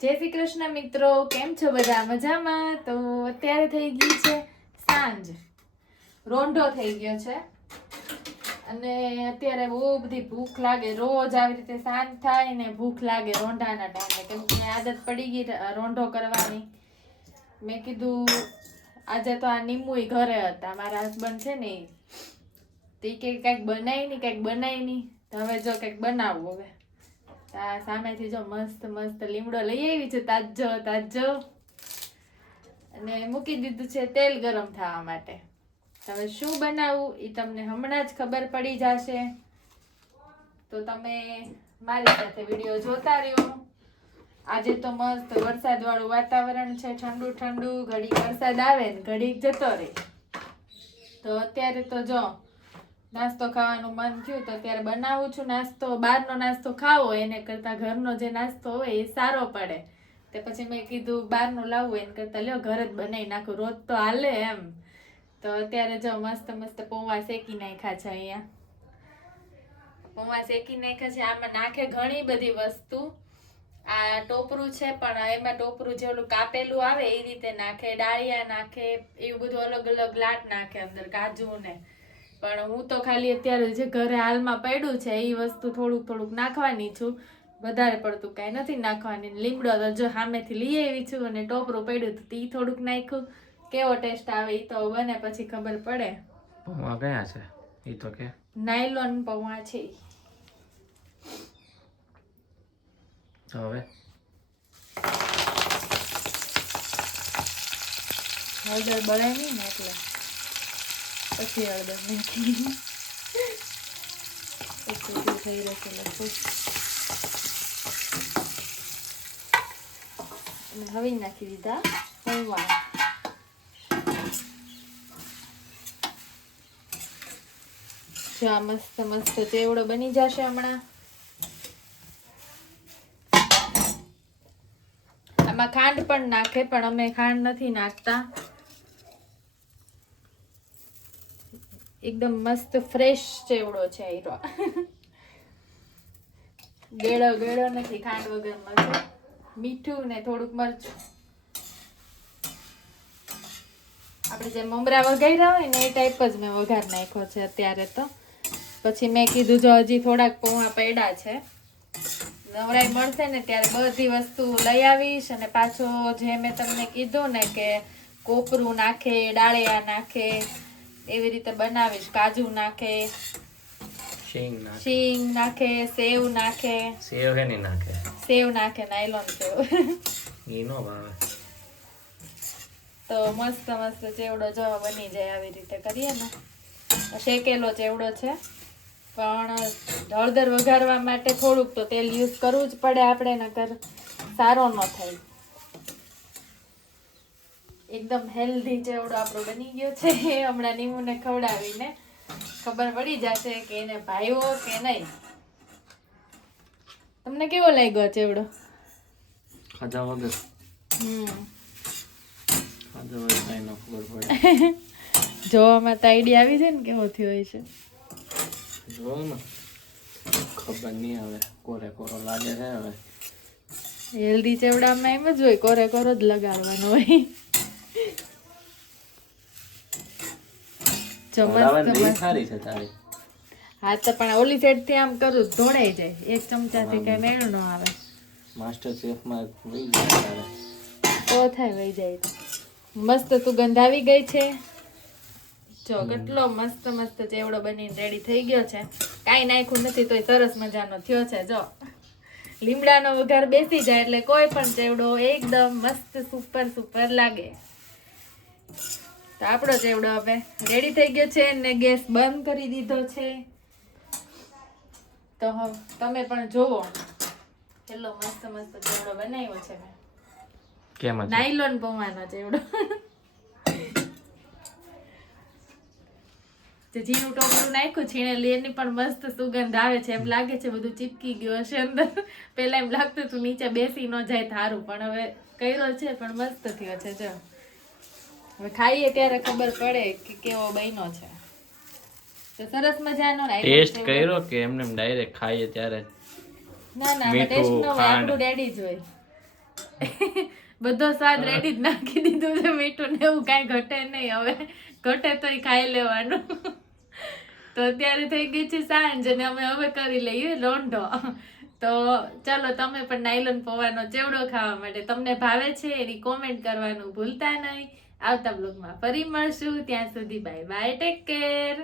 જય શ્રી કૃષ્ણ મિત્રો, કેમ છો બધા? મજામાં? તો અત્યારે થઈ ગઈ છે સાંજ. રોંઢો થઈ ગયો છે. અને અત્યારે બહુ બધી ભૂખ લાગે. રોજ આવી રીતે સાંજ થાય ને ભૂખ લાગે રોંઢાના ટાઈમે. કેમ કે આદત પડી ગઈ રોંઢો કરવાની. મેં કીધું, આજે તો આ નિમુય ઘરે હતા. મારા હસબન્ડ છે ને તે કે કંઈક બનાવી નહીં કંઈક બનાવી નહીં હવે જો કંઈક બનાવવું હવે. સામેથી જો મસ્ત મસ્ત લીમડો લઈ આવી છે, તાજો તાજો. અને મૂકી દીધું છે તેલ ગરમ થવા માટે. તમે શું બનાવવું એ તમને હમણાં જ ખબર પડી જશે. તો તમે મારી સાથે વીડિયો જોતા રહ્યો. આજે તો મસ્ત વરસાદવાળું વાતાવરણ છે, ઠંડુ ઠંડુ, ઘડીક વરસાદ આવે ને ઘડીક જતો રહે. તો અત્યારે તો જો નાસ્તો ખાવાનું મન થયું તો અત્યારે બનાવું છું નાસ્તો. બહારનો નાસ્તો ખાવો, એને કરતા ઘરનો જે નાસ્તો હોય એ સારો પડે. તે પછી મેં કીધું બહારનું લાવવું એને કરતાં લ્યો, ઘરે જ બનાવી નાખું. રોજ તો હાલે એમ. તો અત્યારે જો મસ્ત મસ્ત પૌવા શેકી નાખ્યા છે અહીંયા. પૌવા શેકી નાખ્યા છે. આમાં નાખે ઘણી બધી વસ્તુ. આ ટોપરું છે, પણ એમાં ટોપરું જે ઓલું કાપેલું આવે એ રીતે નાખે. ડાળિયા નાખે, એવું બધું અલગ અલગ લાટ નાખે અંદર, કાજુ ને પણ હું તો ખાલી અત્યારે જે ઘરે હાલમાં પડ્યું છે એ વસ્તુ થોડુંક થોડુંક નાખવાની છું. વધારે પડતું કાંઈ નથી નાખવાની. લીમડો તો જો સામેથી લઈ આવી છું અને ટોપરું પડ્યું તો એ થોડુંક નાખ્યું. કેવો ટેસ્ટ આવે એ તો બને પછી ખબર પડે. પૌવા કયા છે? એ તો કે. નાયલોન પૌવા છે. હવે? હળદર બળાય નહીં ને એટલે. પછી હળદર નાખી પછી થઈ રહેશે લખું. હવે નાખી દીધા પૌવા જો આ મસ્ત મસ્ત ચેવડો બની જશે હમણાં. આમાં ખાંડ પણ નાખે, પણ અમે ખાંડ નથી નાખતા. એકદમ મસ્ત ફ્રેશ ચેવડો છે હીરો ગેળો ગેળો નથી, ખાંડ વગર મસ્ત મીઠું ને થોડુંક મરચું. આપણે જે મમરા વઘાર્યા હોય ને એ ટાઈપ જ મેં વઘાર નાખ્યો છે અત્યારે તો. પછી મેં કીધું જો હજી થોડાક પૌવા પડ્યા છે. નવરાઈ મળશે ને ત્યારે બધી વસ્તુ લઈ આવીશ અને પાછો જે મેં તમને કીધું ને કે કોપરું નાખે, ડાળિયા નાખે એવી રીતે બનાવીશ. કાજુ નાખે શીંગ નાખે. શીંગ નાખે સેવ નાખે. સેવ હે નહીં નાખે? સેવ નાખે નાયલોન સેવ. ઈ નો ભાવે. તો મસ્ત મસ્ત ચેવડો જો બની જાય આવી રીતે કરીએ ને. શેકેલો ચેવડો છે. પણ હળદર વઘારવા માટે થોડુંક તો તેલ યુઝ કરવું જ પડે આપણે નકર સારો ન થાય. એકદમ હેલ્ધી ચેવડો આપણો બની ગયો છે. હમણાં નીમુને ખવડાવીને ખબર પડી જશે કે એને ભાવ્યો કે નહીં. તમને કેવો લાગ્યો ચેવડો? ખાધા વગર. હમ. ખાધા વગર કાંઈ ન ખબર પડે. જોવામાં તો આઈડિયા આવી જાય ને કેવો થયો હોય છે. જો ખબર નહીં હવે. કોરે કોરો લાગે છે હવે. હેલ્ધી ચેવડામાં એમ જ હોય કોરે કોરો જ લગાડવાનો હોય જો ખવડાવવાની મસ્ત રીત મસ્ત સારી છે તારી. હા તો પણ ઓલી સાઈડથી આમ કરું ધોળાઈ જાય. એક ચમચાથી કઈ મેળ ન આવે. માસ્ટર શેફમાં વહી જાય તારે. તો થાય વહી જાય તો. મસ્ત સુગંધ આવી ગઈ છે? જો કેટલો મસ્ત મસ્ત ચેવડો બનીને રેડી થઈ ગયો છે. કાંઈ નાખ્યું નથી તોય સરસ મજાનો થયો છે જો. લીમડાનો વઘાર બેસી જાય એટલે કોઈ પણ ચેવડો એકદમ મસ્ત સુપર સુપર લાગે. તો આપણો ચેવડો હવે રેડી થઈ ગયો છે ને ગેસ બંધ કરી દીધો છે. તો તમે પણ જોવો. કેટલો મસ્ત મસ્ત ચેવડો બનાવ્યો છે. મેં કેમ નાયલોન પૌવાનો ચેવડો જે ઝીણું ટોપરું નાખ્યું છીણેલી એની પણ મસ્ત સુગંધ આવે છે. એમ લાગે છે બધું ચીપકી ગયું હશે અંદર. પેલા એમ લાગતું હતું નીચે બેસી ન જાય થારું પણ હવે કર્યો છે પણ મસ્ત થયો છે જો. હવે ખાઈએ ત્યારે ખબર પડે કે કેવો બન્યો છે. તો સરસ મજાનો ટેસ્ટ કર્યો કે એમને ડાયરેક્ટ ખાઈએ ત્યારે? ના ના ટેસ્ટ નો. આપણું રેડી જ હોય. બધો સ્વાદ રેડી જ નાખી દીધો છે મીઠું ને એવું કાંઈ ઘટે નહીં હવે. ઘટે તોય ખાઈ લેવાનું. તો અત્યારે થઈ ગઈ છે સાંજ અને અમે હવે કરી લઈએ લોંઢો. તો ચાલો તમે પણ નાયલોન પૌવાનો ચેવડો ખાવા માટે તમને ભાવે છે એની કોમેન્ટ કરવાનું ભૂલતા નહીં. આવતા બ્લોગમાં ફરી મળશું. ત્યાં સુધી બાય બાય ટેક કેર